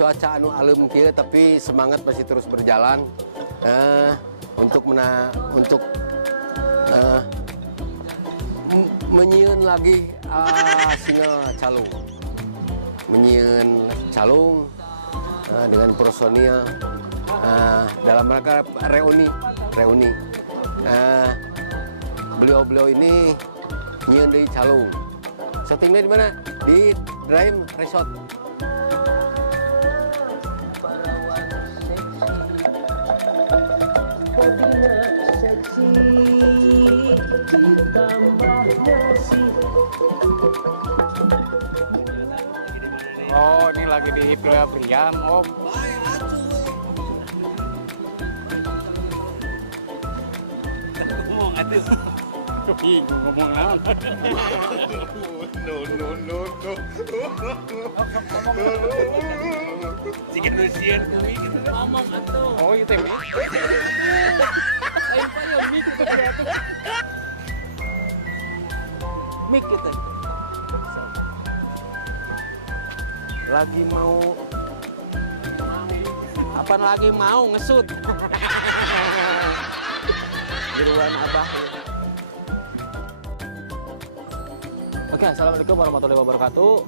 cuaca anu alem kieu tapi semangat masih terus berjalan untuk menyieun lagi singa calung. Menyieun calung dengan personil dalam rangka reuni. Beliau ini nyieun deui calung. Syutingnya di mana? Di Dream Resort. Oh, ini lagi di Priam, Om. Ngomong atuh. Ngomong naon? No. Cikin lusian kuwi gitu. Ngomong atuh. Oh, itu mik. Aing pa yo mik itu atuh. Mik gitu. Lagi mau ngesut. Jeruan Abah. Oke, assalamualaikum warahmatullahi wabarakatuh.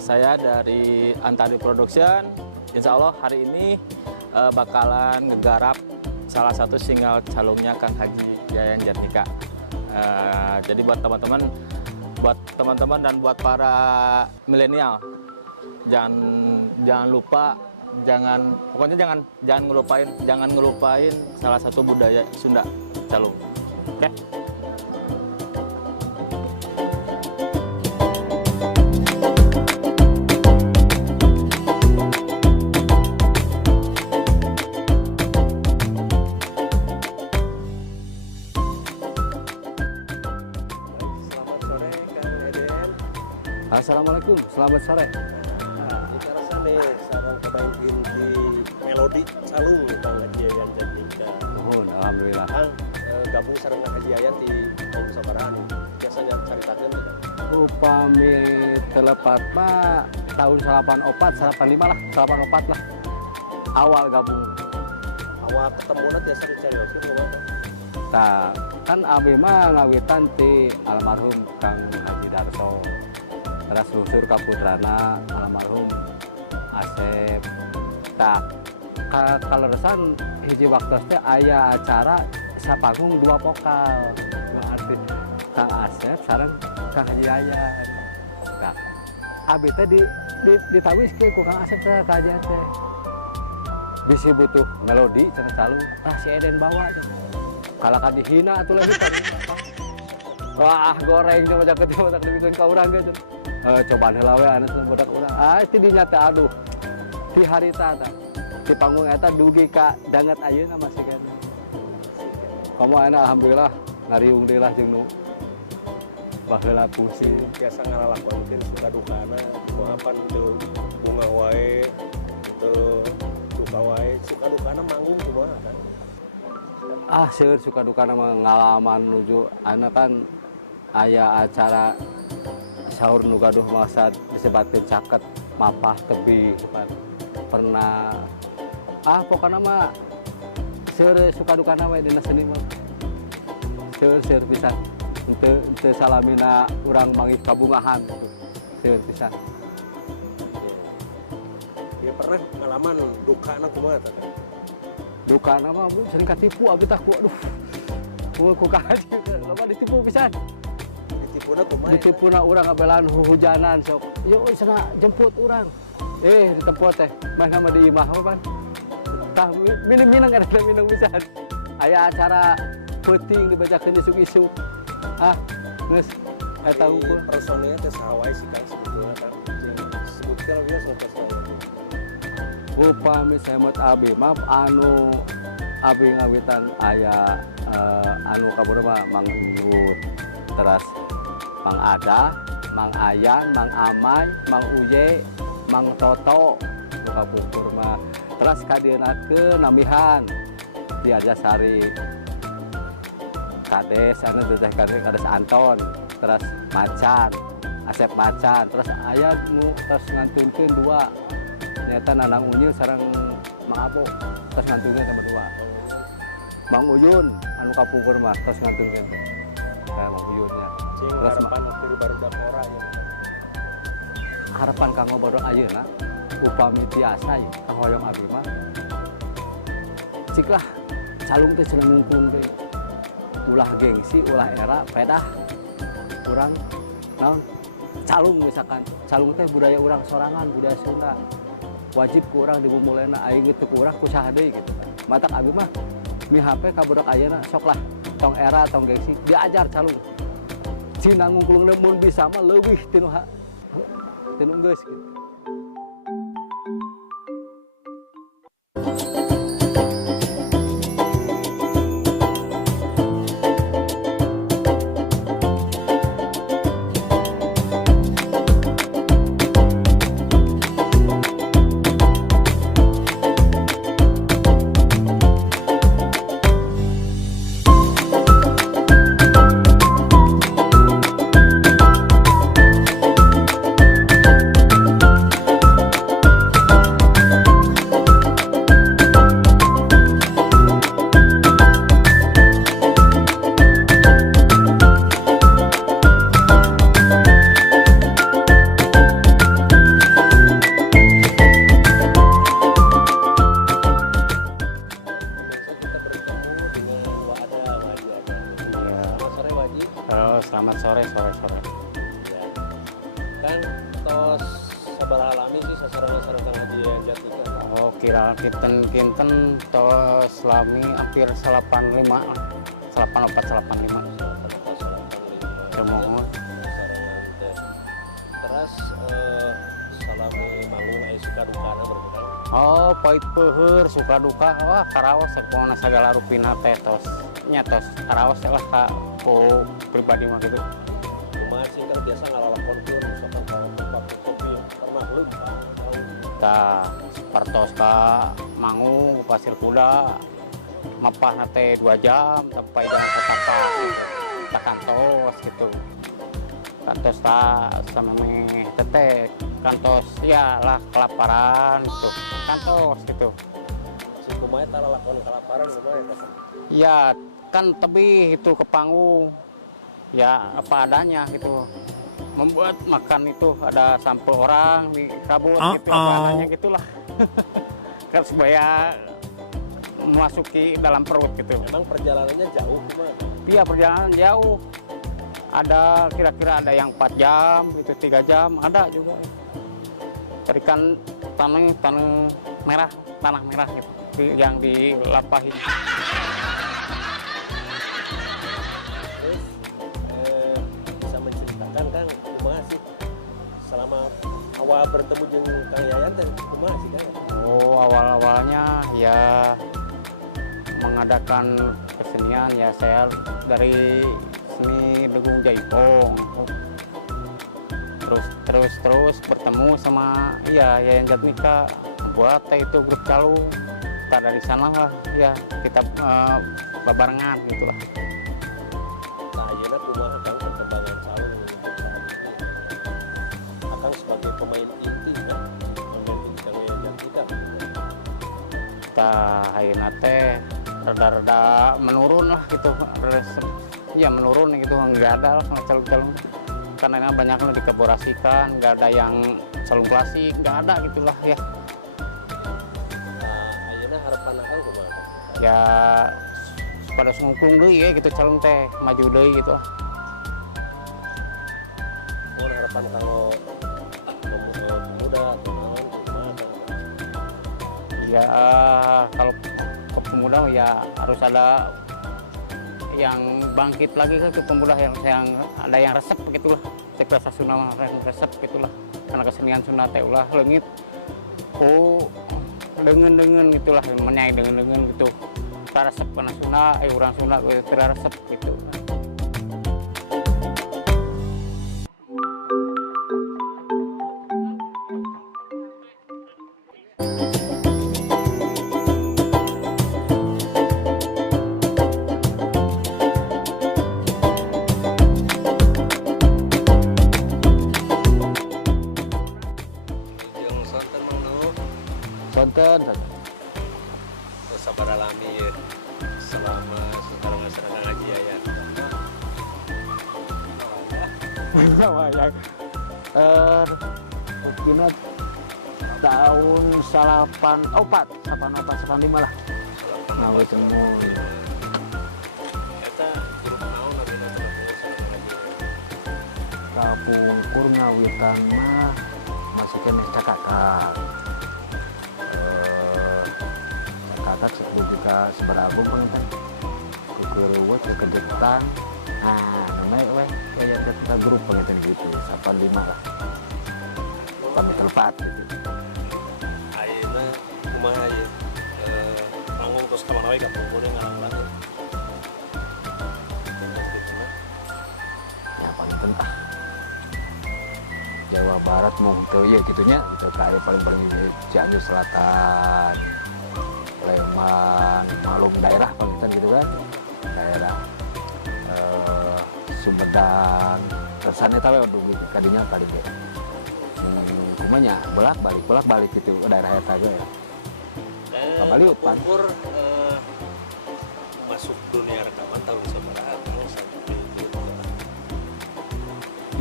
Saya dari Antari Production. Insya Allah hari ini bakalan ngegarap salah satu single calungnya Kang Haji Yayan Jatnika. Jadi buat teman-teman dan buat para milenial, jangan lupa, pokoknya jangan ngelupain salah satu budaya Sunda, calung. Oke? Assalamualaikum, selamat sore. Bicara sana sareng kebaingin di melodi calung Kang Haji Yayan Jatnika. Alhamdulillah. Kang gabung sareng Kang Haji Yayan di tahun sabaraha biasanya caritakeun kan? Upami telepat mah tahun 84, 85 lah, 84 lah. Awal gabung. Awal ketemunya biasa dicarioskeun kumaha? Nah, kan abi mah ngawitan ti almarhum Kang Haji Darso. Terus lusur ka putrana almarhum Asep. Tah, kaleresan hiji waktu teh aya acara sapanggung 2 vokal. Arti Kang Asep sareng Kang Haji Yayan. Nah, abi teh ditawiske ku Kang Asep teh ka Haji teh. Bisi butuh melodi cenah calung, tah si Eden bawa cenah. Kalakan dihina atuh lagi kan. Wah, goreng cuma jaket mah tak dibikin ka urang ge. Cobaan heula we anu budak urang. Itu dinya teh aduh. Di harita tah. Di panggung eta dugi ka danget ayeuna masih kan. Kamu ana alhamdulillah ngariung deui lah jeung nu baheula pusing. Biasa ngalalakonkeun suka dukana kumapan teu bunga wae teu duka wae suka dukana manggung kumaha kan. Seueur suka dukana ngalaman nuju ana kan aya acara sahur nu gaduh masa disebatkeun caket mapah tebi pernah pokoknya mah seueur suka dukana we dina seni mah seueur pisan teu salamina urang mangih kabungahan seueur pisan. Ya pernah ngalaman dukana kumaha tah? Dukana mah sering katipu abi tah ku aduh ku Kang Haji loba ditipu pisan. Ditipuna urang abelan hujanan sok. Yuk cenah jemput urang. Ditempot teh. Mah nama di imah apa pan? Tah minum ada minum pisan. Aya acara peuting dibacakeun isuk-isuk. Geus eta unggul. Personilnya teh saha wae sih Kang sebetulnya Kang? Sebutkeun lagi sok personil. Upami semut abi mah anu abi ngawitan aya anu kabur mah Mang Yud. Terus Mang Ada, Mang Ayan, Mang Amay, Mang Uye, Mang Toto, buka pukur mah. Terus kadienakeun namihan di Arjasari. Kades, anu teh Kades Anton, terus Macan, Asep Macan, terus aya nu terus ngantunkeun 2 nyata Nanang Unyil sareng Mang Abo tos ngantungkeun teh berdua. Mang Uyun anu kapungkur mah tos ngantungkeun teh. Kayak Mang Uyunnya. Cing Terus harapan keur barudak ora ya. Harapan kanggo barudak ayeuna upami tiasa ya kahoyong abdi mah. Ciklah calung teh cenah ngungkung teh. Ulah gengsi, ulah era, pedah. Urang naon? Calung misalkan. Calung teh budaya urang sorangan, budaya Sunda. Wajib ku urang dibumulena aing gitu ku urang ku saha deui gitu kan. Matak abdi mah mihape ka budak ayeuna sok lah tong era, tong gengsi diajar calung. Cina ngungkung mun bisa mah leuwih tinu geus gitu. Selamat sore. Ya. Kan tos sabaraha lami sih sasaran-sasaran Kang Haji Jatika. Oh, kira kinten tos lami hampir 85 85. Cemohon. Terus salami manggung aya suka dukana berkenan. Oh, pait peuheur suka duka wah karaos sakumaha sagala rupina teh tos nyatos karaos lah ka ku pribadi mah gitu. Kumaha sih kan biasa ngalalakonkeun misalkan ka tempat kopi pernah leumpah tahu. Tah partos ka manggung Pasir Kuda mapahna teh 2 jam sampai jam satapa ta kantos gitu. Kantos ta samemeh teteh kantos ya lah kelaparan gitu. Kantos gitu. Si kumaha tara lakon kalaparan kumaha eta? Ya kan tebih itu ke panggung ya apa adanya gitu, membuat makan itu ada sampel orang di kabut gitu apa adanya gitulah. Kan supaya memasuki dalam perut gitu. Memang perjalanannya jauh kumaha? Iya perjalanan jauh, ada kira-kira ada yang 4 jam itu 3 jam ada juga. Tarikan tanah merah gitu yang dilapahin. Bisa menceritakan Kang kumaha sih selama awal bertemu jeung Kang Yayan teh kumaha sih Kang? Oh awal-awalnya ya mengadakan kesenian ya saya dari seni Degung Jaipong. Terus bertemu sama Yayan Jatmika buat itu grup calung. Dari sana lah ya kita babarengan gitulah. Nah, ayeuna kumaha Kang perkembangan calung Akang sebagai pemain inti kan mendampingi Kang Yayan Jatmika. Tah ayeuna teh rada-rada menurun lah gitu. Ya menurun gitu enggak ada lah calung-calung. Karena banyak yang dikolaborasikan, nggak ada yang calung klasik, nggak ada gitulah ya. Ayeuna harapan Akang kumaha? Ya pada ngungkung deui ya gitu calung teh maju deui gitu lah. Mohon harapan kalau pemuda atau naon kumaha Kang? Ya kalau ke pemuda ya harus ada yang bangkit lagi ke pemuda yang ada yang resep begitulah. Cek rasa Sunda mah resep gitulah. Karena kesenian Sunda teh ulah leungit. Oh dengan gitulah menyai dengan gitu. Cara resep kana Sunda, urang Sunda teu resep gitu. sabaralami ya selama sekarang ngaji aya. Wayang. Kina tahun 94, 95 lah. Ngawi temun. Eta grup naon abina terus ngaji. Kapungkur ngawitan mah masih kena cakakak. Cakakak sebelum juga seberabung pengen kukuruwat kekedetan. Nah, namanya kayak kita grup pengen gitu, 85 lah. Kami telepat gitu. Ayeuna kumaha ye? Manggung terus ka mana we kapungkur ngalang-lang. Ya paling tentah Jawa Barat mau ya gitunya gitu kayak paling ini Cianjur Selatan, Lembang, Malung daerah paling gitu kan, daerah Sumedang, kesannya tahu udah kadinya kali ya. Kumanya bolak balik gitu daerah eta ge ya. Kabaliut pan. Kapungkur masuk dunia rekaman tahun sabaraha kalau sampai itu.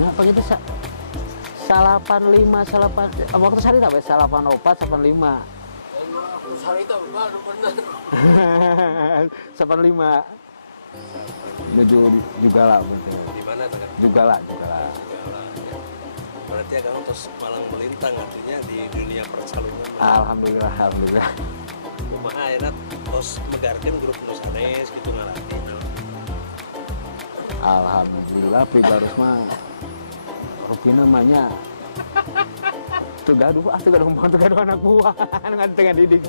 Ya apa gitu 85 waktu sari apa 84 85 Aku sari teh bener. 85 menuju juga lah penting Di mana teh? juga lah Berarti agak terus malang melintang artinya di dunia persalungan. alhamdulillah Kumaha ayeuna tos megarkeun grup nu sanes gitu ngalatih. alhamdulillah pibarus mah rupi namanya tuh gaduh anak buah ngan tengah didik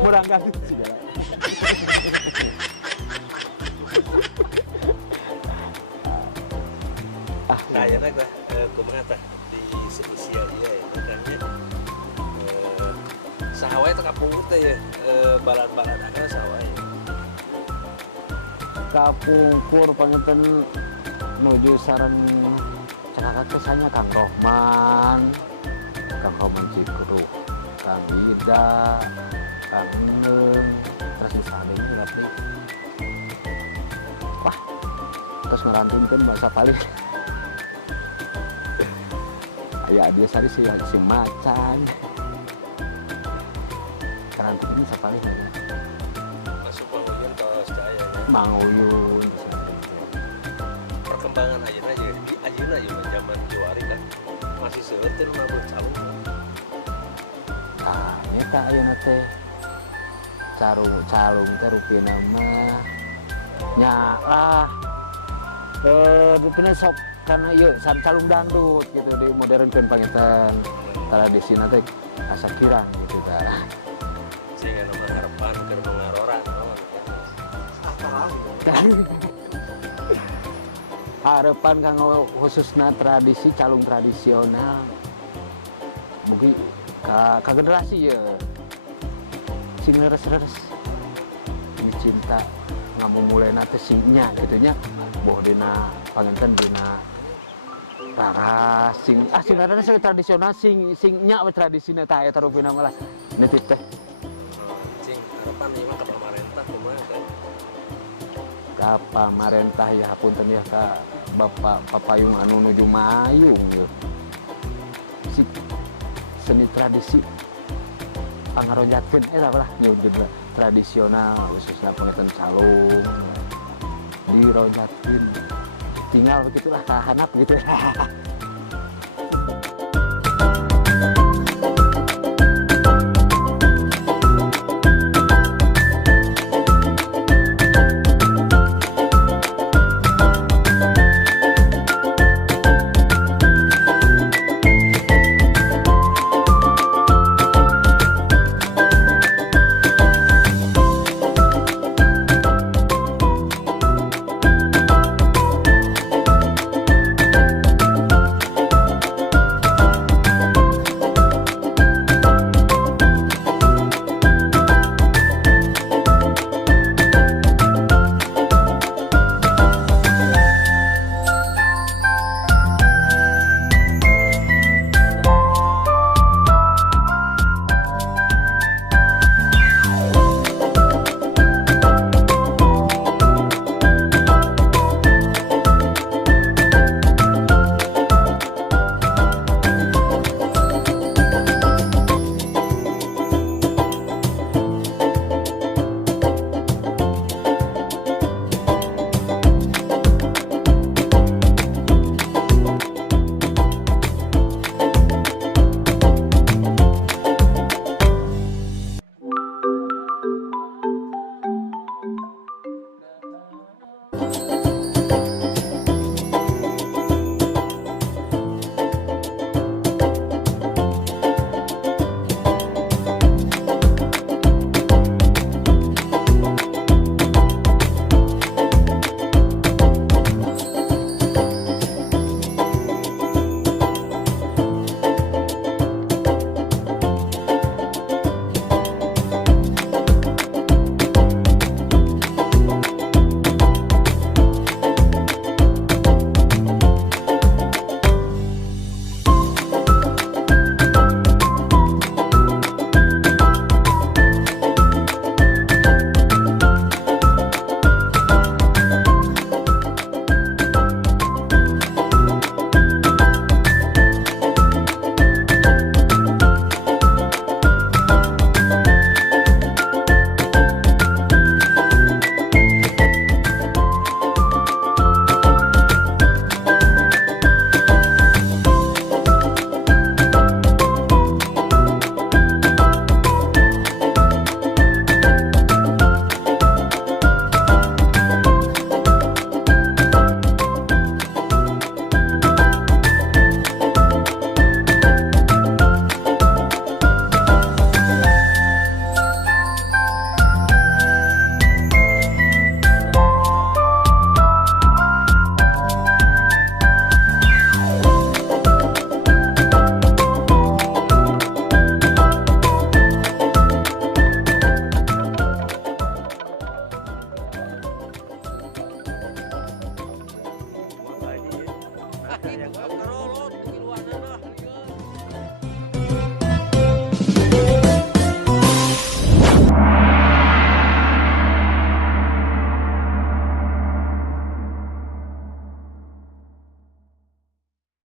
kurang kali sih Nah, ayeuna gua kumaha tah di usia ieu eta kan nya. Saha wae teh kapungkur teh ya balad-balad ada saha wae. kapungkur pangeuten menuju sareng cakak kesannya Kang Rohman Cikru, Kang Ida, Kang Neng, terus misalnya berarti wah terus ngerantunkan bahasa paling ya dia sari si macan kerantin ini sapaling Masuk Manguyun tos cahaya ya. Manguyun Perkembangan ayeuna ya di ayeuna ya zaman Juari kan masih seueur mah calung. nyata ayeuna teh calung teh rupina mah nya lah rupina sok kana ieu calung dangdut gitu di modernkeun panginten tradisina teh asa kirang gitu tah Sehingga nama harapan keur mengaroran harapan kanggo khususna tradisi calung tradisional mugi ka generasi ya sing leres-leres ini cinta ngamumulena teh singnya gitunya boh dina panginten dina raras sing raras tradisional singnya we tradisina tah eta rupina malah nitip teh cing harapan ieu mah ka pamarentah kumaha teh. ka pamarentah ya hapunten ya ka Bapak Papayung anu nuju mayung ya. Si seni tradisi pangaronjatkeun eta lah nyugeun tradisional khususnya panginten calung dironjatkeun tinggal begitulah ka hanap gitu